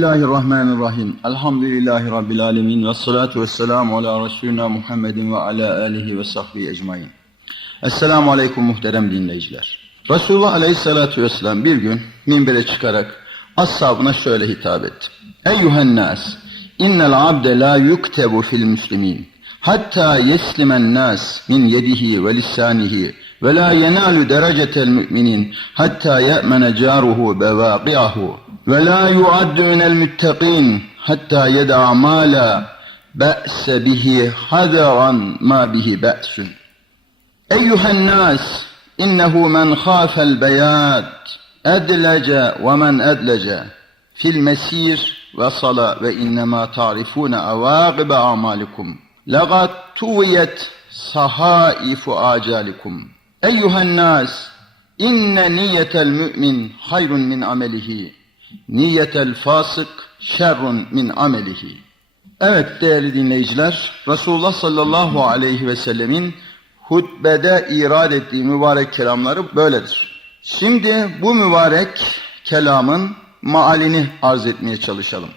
Bismillahirrahmanirrahim. Elhamdülillahi Rabbil alemin. Ve salatu ve selamu ala Resulina Muhammedin ve ala alihi ve sahbihi ecmain. Esselamu aleyküm muhterem dinleyiciler. Resulullah aleyhissalatu vesselam bir gün minbere çıkarak ashabına şöyle hitap etti. Eyyühen nas, innel abde la yuktebu fil muslimin. Hatta yeslimen nas min yedihi ve lisanihi ve la yenalu derecetel müminin hatta ye'mene caruhu bevaqi'ahu ve la yuaddu minel muttaqin hatta yeda ma la be'se bihi hadaran ma bihi be'sun. Eyyühen nas innehu men khafel beyat edlece ve men edlece fil mesir ve sala ve innema tarifune avâgibe amalikum. Lagat tuviyet sahaifu acalikum. Eyyühen nas inne niyetel mümin hayrun min amelihi. Niyetel fasık şerrun min amelihi. Evet değerli dinleyiciler, Resulullah sallallahu aleyhi ve sellemin hutbede irad ettiği mübarek kelamları böyledir. Şimdi bu mübarek kelamın maalini arz etmeye çalışalım.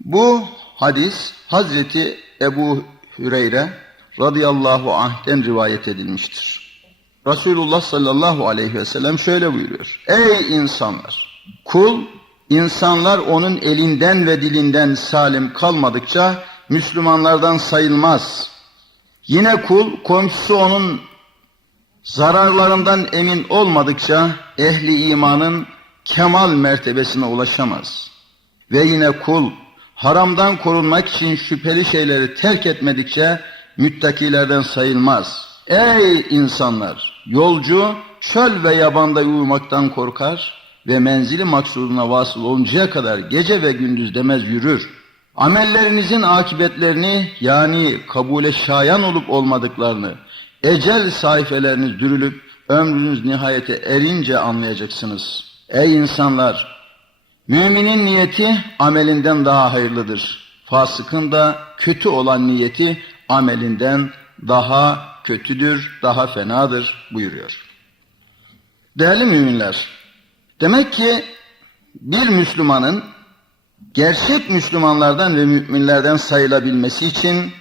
Bu hadis Hazreti Ebu Hüreyre radıyallahu anh'den rivayet edilmiştir. Resulullah sallallahu aleyhi ve sellem şöyle buyuruyor. Ey insanlar! Kul insanlar onun elinden ve dilinden salim kalmadıkça Müslümanlardan sayılmaz. Yine kul, komşusu onun zararlarından emin olmadıkça ehli imanın kemal mertebesine ulaşamaz. Ve yine kul, haramdan korunmak için şüpheli şeyleri terk etmedikçe müttakilerden sayılmaz. Ey insanlar! Yolcu çöl ve yabanda uyumaktan korkar ve menzili maksuduna vasıl oluncaya kadar gece ve gündüz demez yürür. Amellerinizin akıbetlerini yani kabule şayan olup olmadıklarını, ecel sayfeleriniz dürülüp ömrünüz nihayete erince anlayacaksınız. Ey insanlar! Müminin niyeti amelinden daha hayırlıdır. Fasıkın da kötü olan niyeti amelinden daha kötüdür, daha fenadır buyuruyor. Değerli müminler, demek ki bir Müslümanın gerçek Müslümanlardan ve müminlerden sayılabilmesi için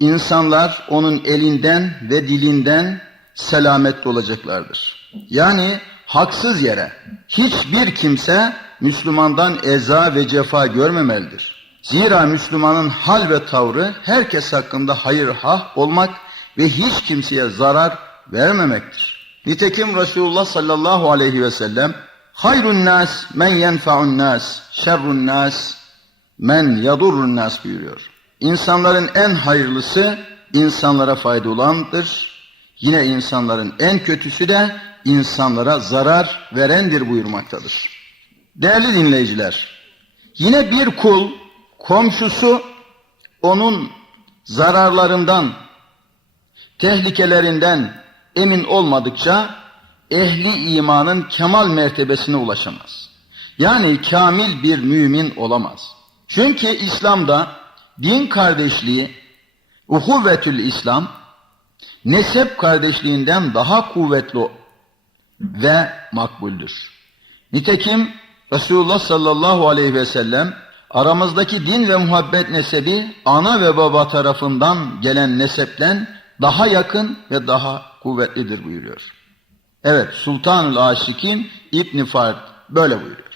insanlar onun elinden ve dilinden selametli olacaklardır. Yani haksız yere hiçbir kimse Müslümandan eza ve cefa görmemelidir. Zira Müslümanın hal ve tavrı herkes hakkında hayır hah olmak ve hiç kimseye zarar vermemektir. Nitekim Resulullah sallallahu aleyhi ve sellem Hayrun nas men yenfa'un nas, şerrun nas men yadurrun nas buyuruyor. İnsanların en hayırlısı insanlara fayda olandır. Yine insanların en kötüsü de insanlara zarar verendir buyurmaktadır. Değerli dinleyiciler, yine bir kul komşusu onun zararlarından, tehlikelerinden emin olmadıkça ehli imanın kemal mertebesine ulaşamaz. Yani kamil bir mümin olamaz. Çünkü İslam'da din kardeşliği, uhuvvetül İslam, nesep kardeşliğinden daha kuvvetli ve makbuldür. Nitekim Resulullah sallallahu aleyhi ve sellem aramızdaki din ve muhabbet nesebi ana ve baba tarafından gelen nesepten daha yakın ve daha kuvvetlidir buyuruyor. Evet Sultanul Aşikin İbn Fard böyle buyuruyor.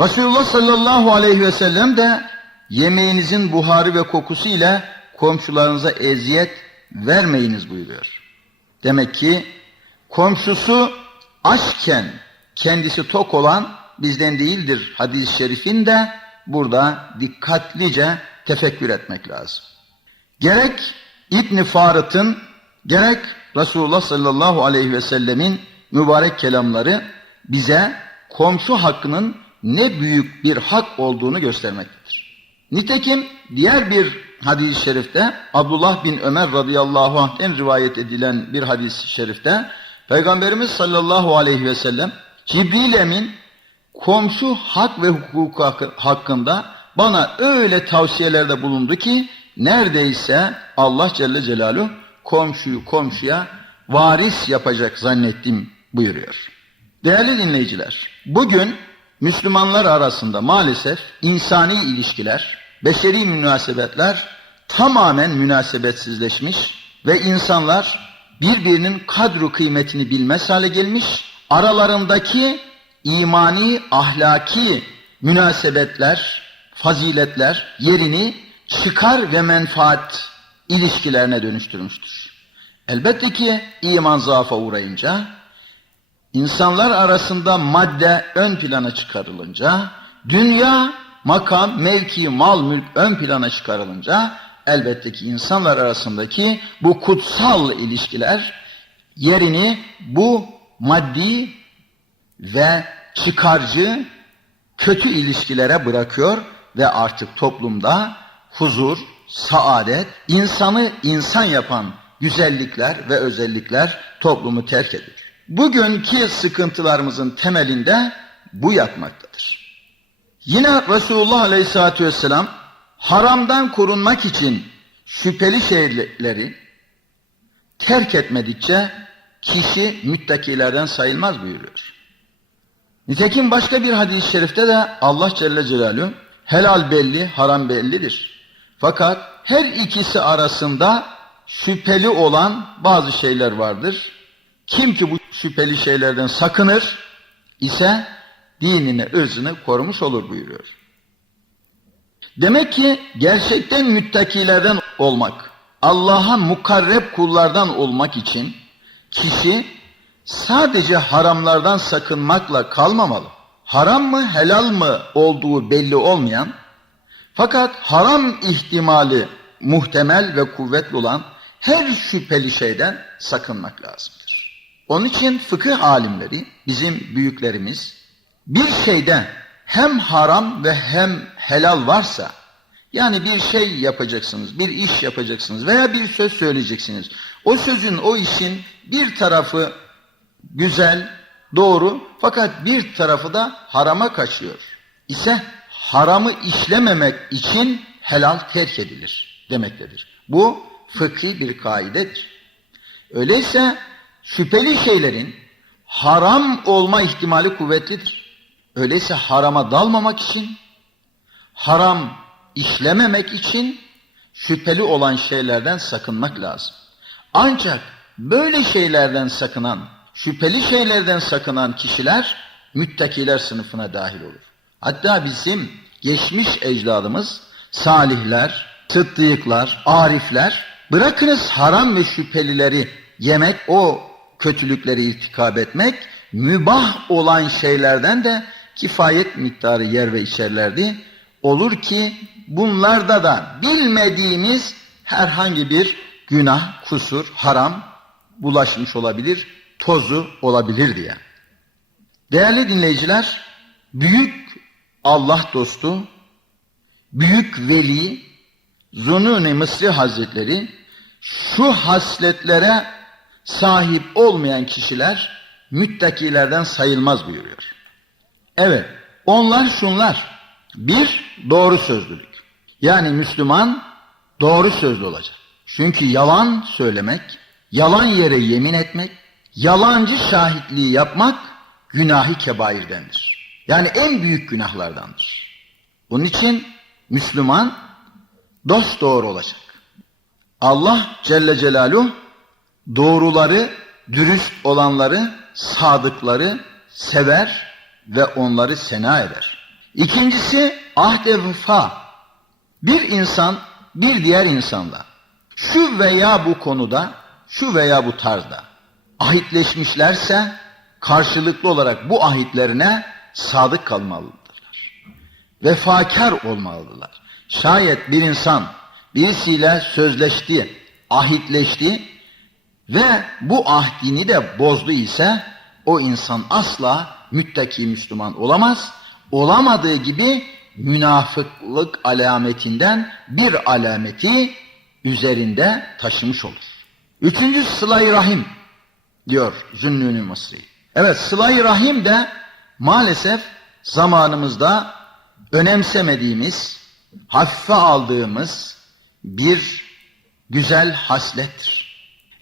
Resulullah sallallahu aleyhi ve sellem de yemeğinizin buharı ve kokusu ile komşularınıza eziyet vermeyiniz buyuruyor. Demek ki komşusu açken kendisi tok olan bizden değildir hadis-i şerifin de burada dikkatlice tefekkür etmek lazım. Gerek İbn Farid'in gerek Resulullah sallallahu aleyhi ve sellemin mübarek kelamları bize komşu hakkının ne büyük bir hak olduğunu göstermektedir. Nitekim diğer bir hadis-i şerifte Abdullah bin Ömer radıyallahu anh'ten rivayet edilen bir hadis-i şerifte Peygamberimiz sallallahu aleyhi ve sellem Cibril Emin komşu hak ve hukuk hakkında bana öyle tavsiyelerde bulundu ki neredeyse Allah Celle Celaluhu komşuyu komşuya varis yapacak zannettim buyuruyor. Değerli dinleyiciler, bugün Müslümanlar arasında maalesef insani ilişkiler, beşeri münasebetler tamamen münasebetsizleşmiş ve insanlar birbirinin kadru kıymetini bilmez hale gelmiş, aralarındaki imani, ahlaki münasebetler, faziletler yerini çıkar ve menfaat ilişkilerine dönüştürmüştür. Elbette ki iman zaafa uğrayınca, insanlar arasında madde ön plana çıkarılınca, dünya, makam, mevki, mal, mülk ön plana çıkarılınca, elbette ki insanlar arasındaki bu kutsal ilişkiler yerini bu maddi ve çıkarcı kötü ilişkilere bırakıyor ve artık toplumda huzur, saadet, insanı insan yapan güzellikler ve özellikler toplumu terk ediyor. Bugünkü sıkıntılarımızın temelinde bu yatmaktadır. Yine Resulullah Aleyhisselatü Vesselam haramdan korunmak için şüpheli şeyleri terk etmedikçe kişi müttakilerden sayılmaz buyuruyor. Nitekim başka bir hadis-i şerifte de Allah Celle Celaluhu helal belli, haram bellidir. Fakat her ikisi arasında şüpheli olan bazı şeyler vardır. Kim ki bu şüpheli şeylerden sakınır ise dinini, ırzını korumuş olur buyuruyor. Demek ki gerçekten müttakilerden olmak, Allah'a mukarreb kullardan olmak için kişi sadece haramlardan sakınmakla kalmamalı. Haram mı helal mı olduğu belli olmayan fakat haram ihtimali muhtemel ve kuvvetli olan her şüpheli şeyden sakınmak lazımdır. Onun için fıkıh alimleri, bizim büyüklerimiz bir şeyden hem haram ve hem helal varsa yani bir şey yapacaksınız, bir iş yapacaksınız veya bir söz söyleyeceksiniz. O sözün, o işin bir tarafı güzel, doğru fakat bir tarafı da harama kaçıyor. İse haramı işlememek için helal terk edilir demektedir. Bu fıkhi bir kaidedir. Öyleyse şüpheli şeylerin haram olma ihtimali kuvvetlidir. Öyleyse harama dalmamak için, haram işlememek için şüpheli olan şeylerden sakınmak lazım. Ancak böyle şeylerden sakınan, şüpheli şeylerden sakınan kişiler müttakiler sınıfına dahil olur. Hatta bizim geçmiş ecdadımız salihler, sıddıklar, arifler bırakınız haram ve şüphelileri yemek, o kötülükleri irtikab etmek, mübah olan şeylerden de kifayet miktarı yer ve içerlerdi. Olur ki bunlarda da bilmediğimiz herhangi bir günah, kusur, haram bulaşmış olabilir, tozu olabilir diye. Değerli dinleyiciler, büyük Allah dostu, büyük veli, Zunun-i Mısri Hazretleri şu hasletlere sahip olmayan kişiler müttakilerden sayılmaz buyuruyor. Evet, onlar şunlar. Bir, doğru sözlülük. Yani Müslüman doğru sözlü olacak. Çünkü yalan söylemek, yalan yere yemin etmek, yalancı şahitliği yapmak günahı kebairdendir. Yani en büyük günahlardandır. Bunun için Müslüman dost doğru olacak. Allah Celle Celaluhu doğruları, dürüst olanları, sadıkları sever ve onları sena eder. İkincisi ahde vefa. Bir insan bir diğer insanla şu veya bu konuda, şu veya bu tarzda ahitleşmişlerse karşılıklı olarak bu ahitlerine sadık kalmalıdırlar. Vefakar olmalıdırlar. Şayet bir insan birisiyle sözleşti, ahitleşti ve bu ahdini de bozdu ise o insan asla müttaki Müslüman olamaz. Olamadığı gibi münafıklık alametinden bir alameti üzerinde taşımış olur. Üçüncü sıla rahim diyor Zünnûn-i Mısri. Evet sıla rahim de maalesef zamanımızda önemsemediğimiz, hafife aldığımız bir güzel haslettir.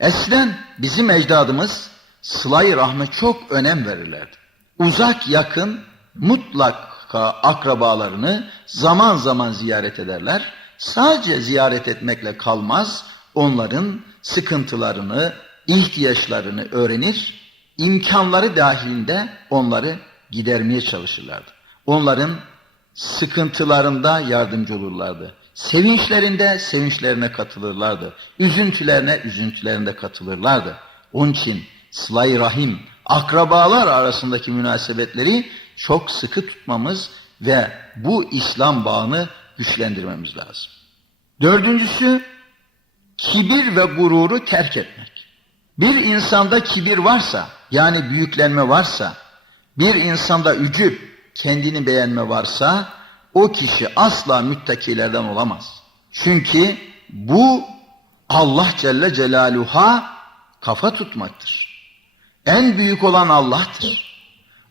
Eskiden bizim ecdadımız sıla rahme çok önem verirlerdi. uzak yakın mutlaka akrabalarını zaman zaman ziyaret ederler. Sadece ziyaret etmekle kalmaz, onların sıkıntılarını, ihtiyaçlarını öğrenir, imkanları dahilinde onları gidermeye çalışırlardı. Onların sıkıntılarında yardımcı olurlardı. Sevinçlerinde sevinçlerine katılırlardı. Üzüntülerine üzüntülerinde katılırlardı. Onun için sıla rahim, akrabalar arasındaki münasebetleri çok sıkı tutmamız ve bu İslam bağını güçlendirmemiz lazım. Dördüncüsü, kibir ve gururu terk etmek. Bir insanda kibir varsa, yani büyüklenme varsa, bir insanda ücüp, kendini beğenme varsa, o kişi asla müttakilerden olamaz. Çünkü bu Allah Celle Celaluhu'a kafa tutmaktır. En büyük olan Allah'tır.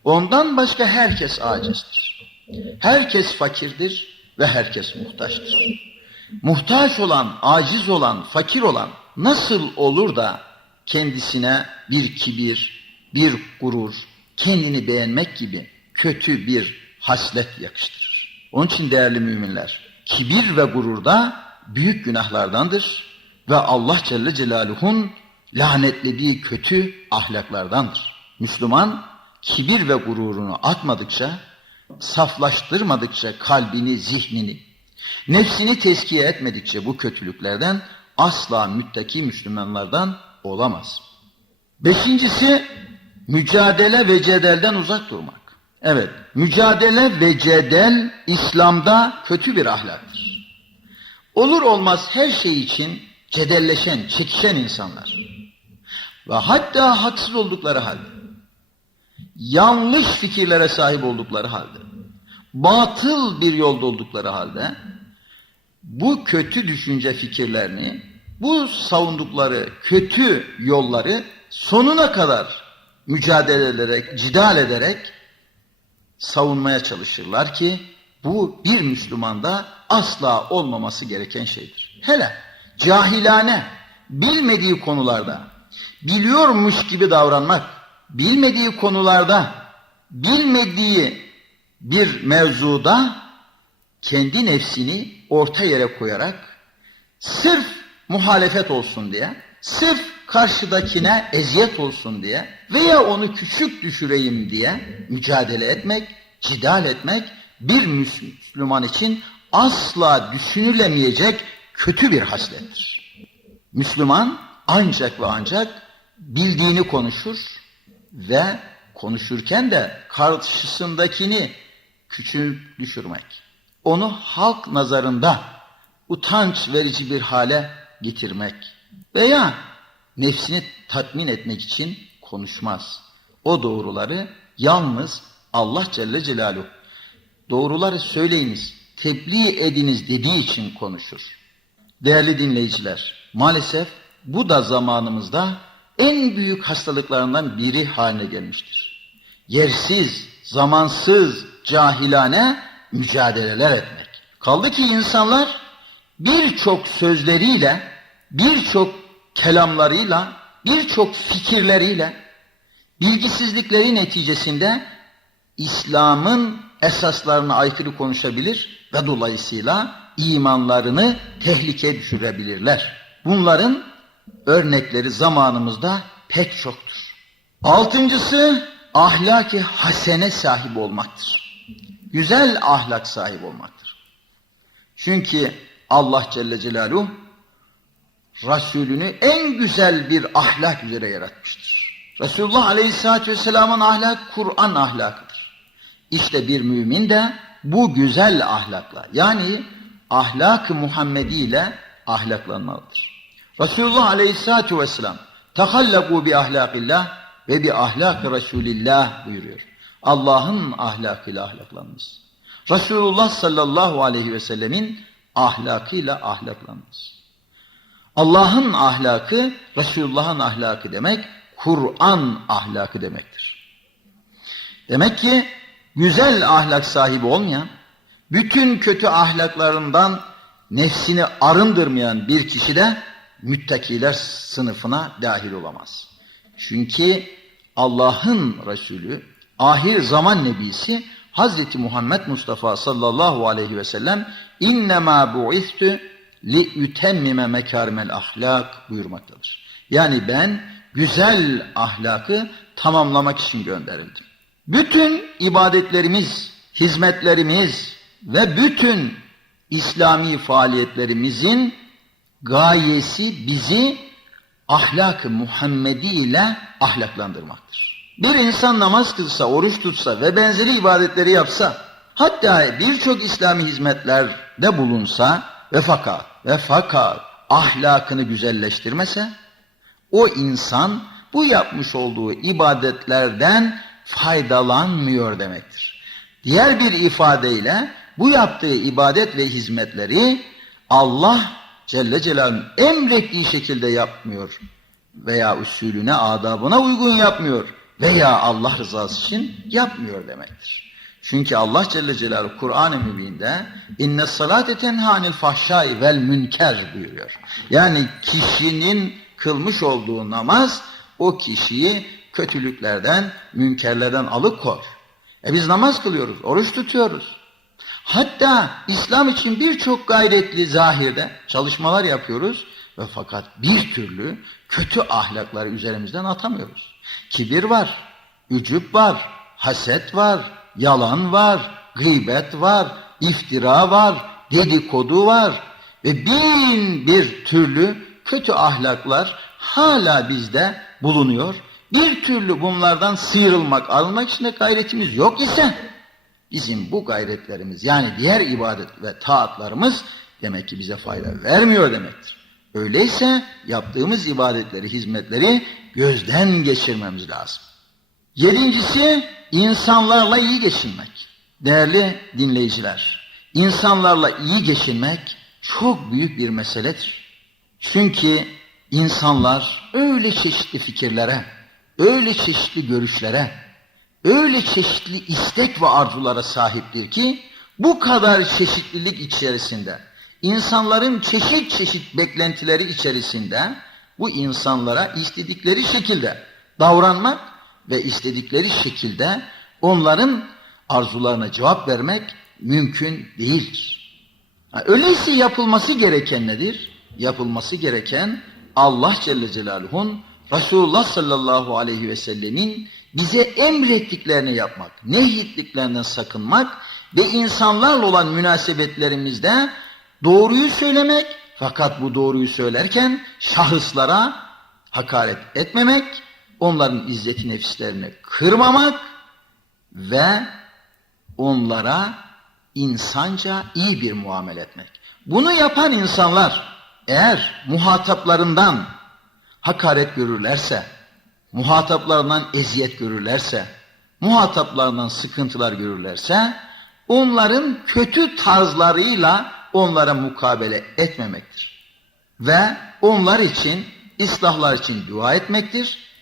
Ondan başka herkes acizdir. Herkes fakirdir ve herkes muhtaçtır. Muhtaç olan, aciz olan, fakir olan nasıl olur da kendisine bir kibir, bir gurur, kendini beğenmek gibi kötü bir haslet yakıştırır. Onun için değerli müminler, kibir ve gurur da büyük günahlardandır ve Allah Celle Celaluhu'nun lanetlediği kötü ahlaklardandır. Müslüman kibir ve gururunu atmadıkça, saflaştırmadıkça kalbini, zihnini, nefsini teskiye etmedikçe bu kötülüklerden asla müttaki Müslümanlardan olamaz. Beşincisi mücadele ve cedelden uzak durmak. Evet, mücadele ve cedel İslam'da kötü bir ahlaktır. Olur olmaz her şey için cedelleşen, çekişen insanlar ve hatta haksız oldukları halde, yanlış fikirlere sahip oldukları halde, batıl bir yolda oldukları halde, bu kötü düşünce fikirlerini, bu savundukları kötü yolları sonuna kadar mücadele ederek, cidal ederek savunmaya çalışırlar ki bu bir Müslümanda asla olmaması gereken şeydir. Hele cahilane, bilmediği konularda, biliyormuş gibi davranmak, bilmediği konularda, bilmediği bir mevzuda kendi nefsini orta yere koyarak sırf muhalefet olsun diye, sırf karşıdakine eziyet olsun diye veya onu küçük düşüreyim diye mücadele etmek, cidal etmek bir Müslüman için asla düşünülemeyecek kötü bir haslettir. Müslüman ancak ve ancak bildiğini konuşur ve konuşurken de karşısındakini küçük düşürmek. Onu halk nazarında utanç verici bir hale getirmek veya nefsini tatmin etmek için konuşmaz. O doğruları yalnız Allah Celle Celaluhu doğruları söyleyiniz, tebliğ ediniz dediği için konuşur. Değerli dinleyiciler, maalesef bu da zamanımızda en büyük hastalıklarından biri haline gelmiştir. Yersiz, zamansız, cahilane mücadeleler etmek. Kaldı ki insanlar birçok sözleriyle, birçok kelamlarıyla, birçok fikirleriyle, bilgisizlikleri neticesinde İslam'ın esaslarına aykırı konuşabilir ve dolayısıyla imanlarını tehlikeye düşürebilirler. Bunların örnekleri zamanımızda pek çoktur. Altıncısı ahlaki hasene sahip olmaktır. Güzel ahlak sahibi olmaktır. Çünkü Allah Celle Celaluhu Resulünü en güzel bir ahlak üzere yaratmıştır. Resulullah Aleyhisselatü Vesselam'ın ahlak Kur'an ahlakıdır. İşte bir mümin de bu güzel ahlakla yani ahlak-ı Muhammedi ile ahlaklanmalıdır. Resulullah Aleyhisselatü Vesselam bi ahlakillah ve bi ahlak Resulillah buyuruyor. Allah'ın ahlakıyla ahlaklanınız. Resulullah sallallahu aleyhi ve sellemin ahlakıyla ahlaklanınız. Allah'ın ahlakı, Resulullah'ın ahlakı demek, Kur'an ahlakı demektir. Demek ki güzel ahlak sahibi olmayan, bütün kötü ahlaklarından nefsini arındırmayan bir kişi de müttakiler sınıfına dahil olamaz. Çünkü Allah'ın Resulü ahir zaman nebisi Hazreti Muhammed Mustafa sallallahu aleyhi ve sellem innema bu'istü li ütemmime mekârimel ahlak buyurmaktadır. Yani ben güzel ahlakı tamamlamak için gönderildim. Bütün ibadetlerimiz, hizmetlerimiz ve bütün İslami faaliyetlerimizin gayesi bizi ahlak-ı Muhammedi ile ahlaklandırmaktır. Bir insan namaz kılsa, oruç tutsa ve benzeri ibadetleri yapsa, hatta birçok İslami hizmetlerde bulunsa ve fakat ve fakat ahlakını güzelleştirmese, o insan bu yapmış olduğu ibadetlerden faydalanmıyor demektir. Diğer bir ifadeyle bu yaptığı ibadet ve hizmetleri Allah Celle Celaluhu'nun emrettiği şekilde yapmıyor veya usulüne, adabına uygun yapmıyor veya Allah rızası için yapmıyor demektir. Çünkü Allah Celle Celaluhu Kur'an-ı Mübin'de inne salate tenhanil fahşai vel münker buyuruyor. Yani kişinin kılmış olduğu namaz o kişiyi kötülüklerden, münkerlerden alıkor. E biz namaz kılıyoruz, oruç tutuyoruz. Hatta İslam için birçok gayretli zahirde çalışmalar yapıyoruz ve fakat bir türlü kötü ahlakları üzerimizden atamıyoruz. Kibir var, ücüp var, haset var, yalan var, gıybet var, iftira var, dedikodu var ve bin bir türlü kötü ahlaklar hala bizde bulunuyor. Bir türlü bunlardan sıyrılmak, almak için de gayretimiz yok ise bizim bu gayretlerimiz yani diğer ibadet ve taatlarımız demek ki bize fayda vermiyor demektir. Öyleyse yaptığımız ibadetleri, hizmetleri gözden geçirmemiz lazım. Yedincisi insanlarla iyi geçinmek. Değerli dinleyiciler, insanlarla iyi geçinmek çok büyük bir meseledir. Çünkü insanlar öyle çeşitli fikirlere, öyle çeşitli görüşlere, öyle çeşitli istek ve arzulara sahiptir ki bu kadar çeşitlilik içerisinde, insanların çeşit çeşit beklentileri içerisinde bu insanlara istedikleri şekilde davranmak ve istedikleri şekilde onların arzularına cevap vermek mümkün değildir. Öyleyse yapılması gereken nedir? Yapılması gereken Allah Celle Celaluhu'nun Resulullah sallallahu aleyhi ve sellemin bize emrettiklerini yapmak, nehyettiklerinden sakınmak ve insanlarla olan münasebetlerimizde doğruyu söylemek fakat bu doğruyu söylerken şahıslara hakaret etmemek, onların izzeti nefislerini kırmamak ve onlara insanca iyi bir muamele etmek. Bunu yapan insanlar eğer muhataplarından hakaret görürlerse, muhataplarından eziyet görürlerse, muhataplarından sıkıntılar görürlerse, onların kötü tarzlarıyla onlara mukabele etmemektir. Ve onlar için, ıslahlar için dua etmektir.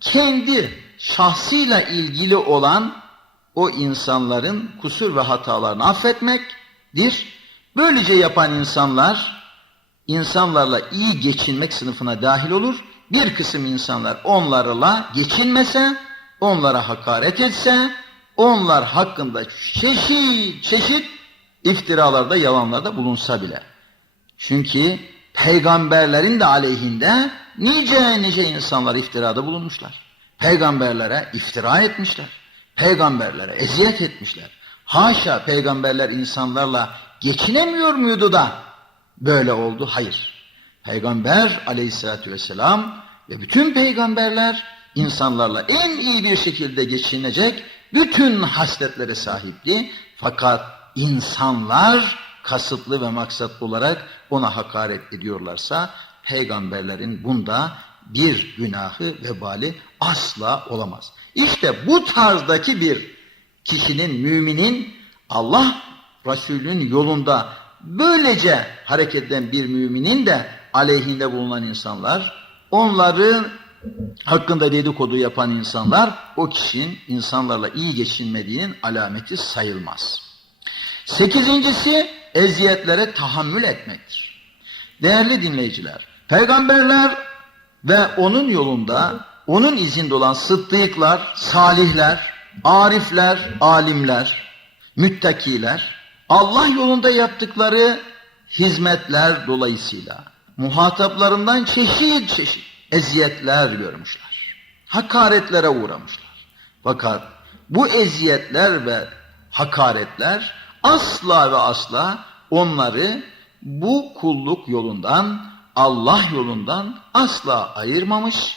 Kendi şahsıyla ilgili olan o insanların kusur ve hatalarını affetmektir. Böylece yapan insanlar, insanlarla iyi geçinmek sınıfına dahil olur. Bir kısım insanlar onlarla geçinmese, onlara hakaret etse, onlar hakkında çeşit çeşit iftiralarda, yalanlarda bulunsa bile. Çünkü peygamberlerin de aleyhinde nice nice insanlar iftirada bulunmuşlar. Peygamberlere iftira etmişler. Peygamberlere eziyet etmişler. Haşa peygamberler insanlarla geçinemiyor muydu da böyle oldu? Hayır. Peygamber aleyhissalatü vesselam ve bütün peygamberler insanlarla en iyi bir şekilde geçinecek bütün hasletlere sahipti. Fakat insanlar kasıtlı ve maksatlı olarak ona hakaret ediyorlarsa peygamberlerin bunda bir günahı vebali asla olamaz. İşte bu tarzdaki bir kişinin, müminin Allah Resulünün yolunda böylece hareket eden bir müminin de aleyhinde bulunan insanlar, onların hakkında dedikodu yapan insanlar o kişinin insanlarla iyi geçinmediğinin alameti sayılmaz. Sekizincisi eziyetlere tahammül etmektir. Değerli dinleyiciler, peygamberler ve onun yolunda onun izinde olan sıddıklar, salihler, arifler, alimler, müttakiler, Allah yolunda yaptıkları hizmetler dolayısıyla muhataplarından çeşit çeşit eziyetler görmüşler. Hakaretlere uğramışlar. Fakat bu eziyetler ve hakaretler asla ve asla onları bu kulluk yolundan, Allah yolundan asla ayırmamış,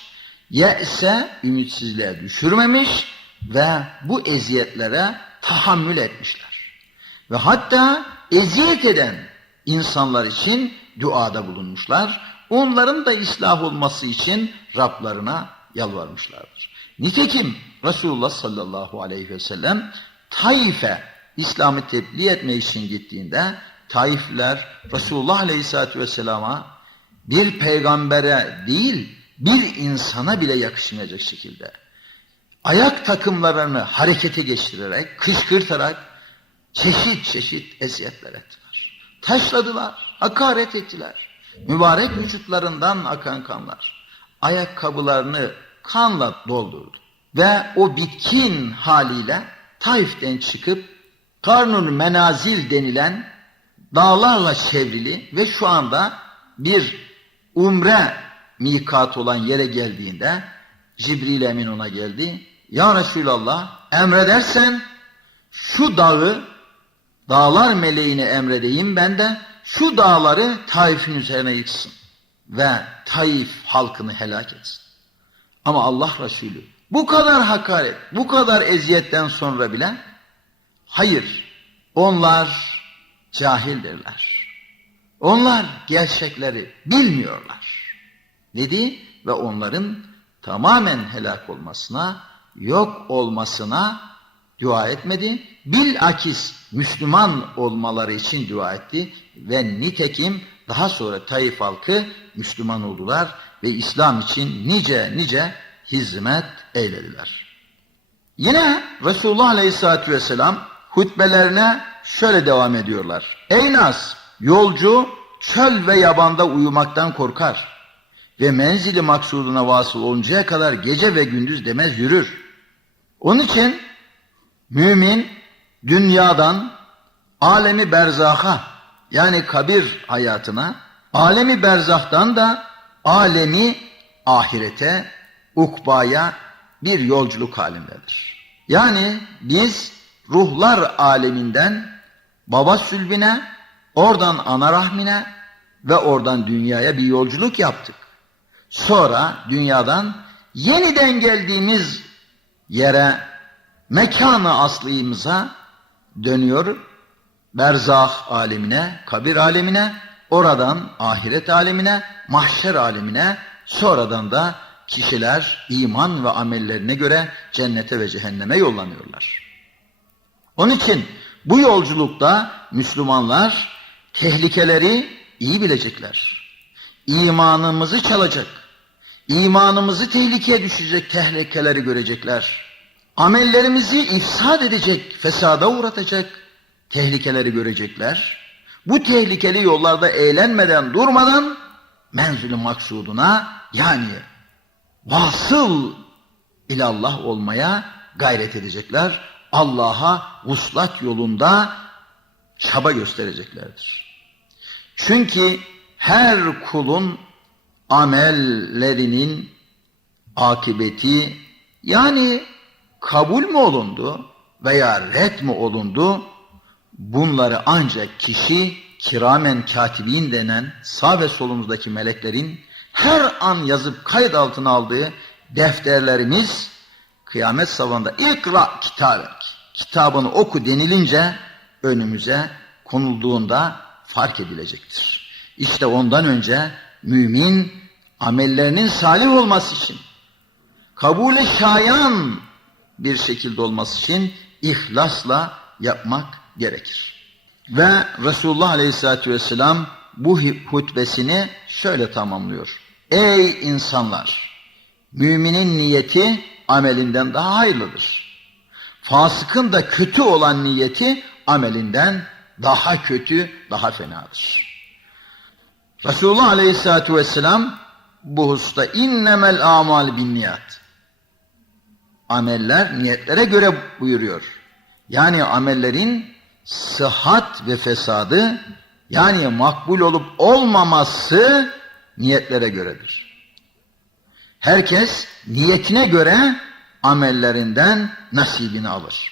ye'se ümitsizliğe düşürmemiş ve bu eziyetlere tahammül etmişler. Ve hatta eziyet eden insanlar için duada bulunmuşlar. Onların da ıslah olması için Rablarına yalvarmışlardır. Nitekim Resulullah sallallahu aleyhi ve sellem Taif'e İslam'ı tebliğ etme için gittiğinde Taifliler Resulullah aleyhissalatü vesselama bir peygambere değil bir insana bile yakışmayacak şekilde ayak takımlarını harekete geçirerek, kışkırtarak çeşit çeşit eziyetler ettiler. Taşladılar, hakaret ettiler. Mübarek vücutlarından akan kanlar ayakkabılarını kanla doldurdu. Ve o bitkin haliyle Taif'ten çıkıp Karnun Menazil denilen dağlarla çevrili ve şu anda bir umre mikat olan yere geldiğinde Cibril Emin ona geldi. Ya Resulallah emredersen şu dağı dağlar meleğine emredeyim ben de şu dağları Taif'in üzerine yıksın ve Taif halkını helak etsin. Ama Allah Resulü bu kadar hakaret, bu kadar eziyetten sonra bile hayır onlar cahildirler. Onlar gerçekleri bilmiyorlar dedi ve onların tamamen helak olmasına, yok olmasına dua etmedi. Bilakis Müslüman olmaları için dua etti ve nitekim daha sonra Taif halkı Müslüman oldular ve İslam için nice nice hizmet eylediler. Yine Resulullah Aleyhisselatü Vesselam hutbelerine şöyle devam ediyorlar. Ey Nas! Yolcu çöl ve yabanda uyumaktan korkar ve menzili maksuduna vasıl oluncaya kadar gece ve gündüz demez yürür. Onun için mümin dünyadan alemi berzaha yani kabir hayatına, alemi berzahtan da alemi ahirete, ukbaya bir yolculuk halindedir. Yani biz ruhlar aleminden baba sülbine, oradan ana rahmine ve oradan dünyaya bir yolculuk yaptık. Sonra dünyadan yeniden geldiğimiz yere, mekanı aslıyımıza dönüyor. Berzah alemine, kabir alemine, oradan ahiret alemine, mahşer alemine, sonradan da kişiler iman ve amellerine göre cennete ve cehenneme yollanıyorlar. Onun için bu yolculukta Müslümanlar tehlikeleri iyi bilecekler. İmanımızı çalacak, imanımızı tehlikeye düşecek tehlikeleri görecekler. Amellerimizi ifsad edecek, fesada uğratacak tehlikeleri görecekler. Bu tehlikeli yollarda eğlenmeden, durmadan menzülü maksuduna yani vasıl ilallah olmaya gayret edecekler. Allah'a vuslat yolunda çaba göstereceklerdir. Çünkü her kulun amellerinin akıbeti yani kabul mü olundu veya red mi olundu bunları ancak kişi kiramen katibin denen sağ ve solumuzdaki meleklerin her an yazıp kayıt altına aldığı defterlerimiz kıyamet sabahında ikra kitabek kitabını oku denilince önümüze konulduğunda fark edilecektir. İşte ondan önce mümin amellerinin salih olması için kabule şayan bir şekilde olması için ihlasla yapmak gerekir. Ve Resulullah Aleyhisselatü Vesselam bu hutbesini şöyle tamamlıyor. Ey insanlar! Müminin niyeti amelinden daha hayırlıdır. Fasıkın da kötü olan niyeti amelinden daha kötü, daha fenadır. Resulullah Aleyhisselatü Vesselam bu hususta innemel amal bin niyat. ameller niyetlere göre buyuruyor. Yani amellerin sıhhat ve fesadı yani makbul olup olmaması niyetlere göredir. Herkes niyetine göre amellerinden nasibini alır.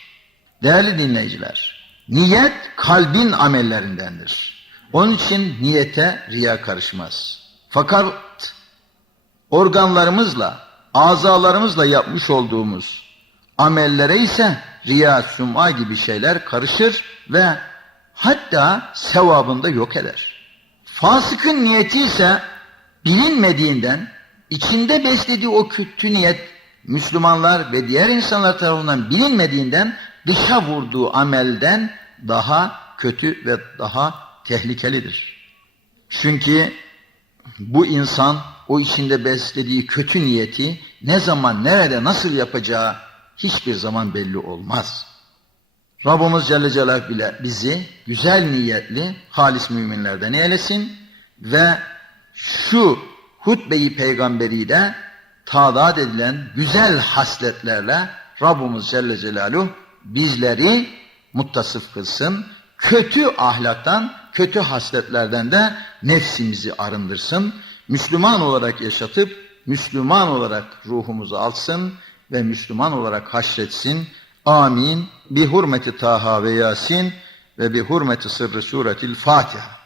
Değerli dinleyiciler, niyet kalbin amellerindendir. Onun için niyete riya karışmaz. Fakat organlarımızla, azalarımızla yapmış olduğumuz amellere ise riya, sum'a gibi şeyler karışır ve hatta sevabını da yok eder. Fasıkın niyeti ise bilinmediğinden içinde beslediği o kötü niyet Müslümanlar ve diğer insanlar tarafından bilinmediğinden dışa vurduğu amelden daha kötü ve daha tehlikelidir. Çünkü bu insan o içinde beslediği kötü niyeti ne zaman, nerede, nasıl yapacağı hiçbir zaman belli olmaz. Rabbimiz Celle Celaluhu bile bizi güzel niyetli, halis müminlerden eylesin ve şu hutbeyi peygamberiyle tadat edilen güzel hasletlerle Rabbimiz Celle Celaluhu bizleri muttasıf kılsın. Kötü ahlaktan, kötü hasletlerden de nefsimizi arındırsın. Müslüman olarak yaşatıp, Müslüman olarak ruhumuzu alsın ve Müslüman olarak haşretsin. Amin. Bi hurmeti Taha ve Yasin ve bi hurmeti sırrı suretil Fatiha.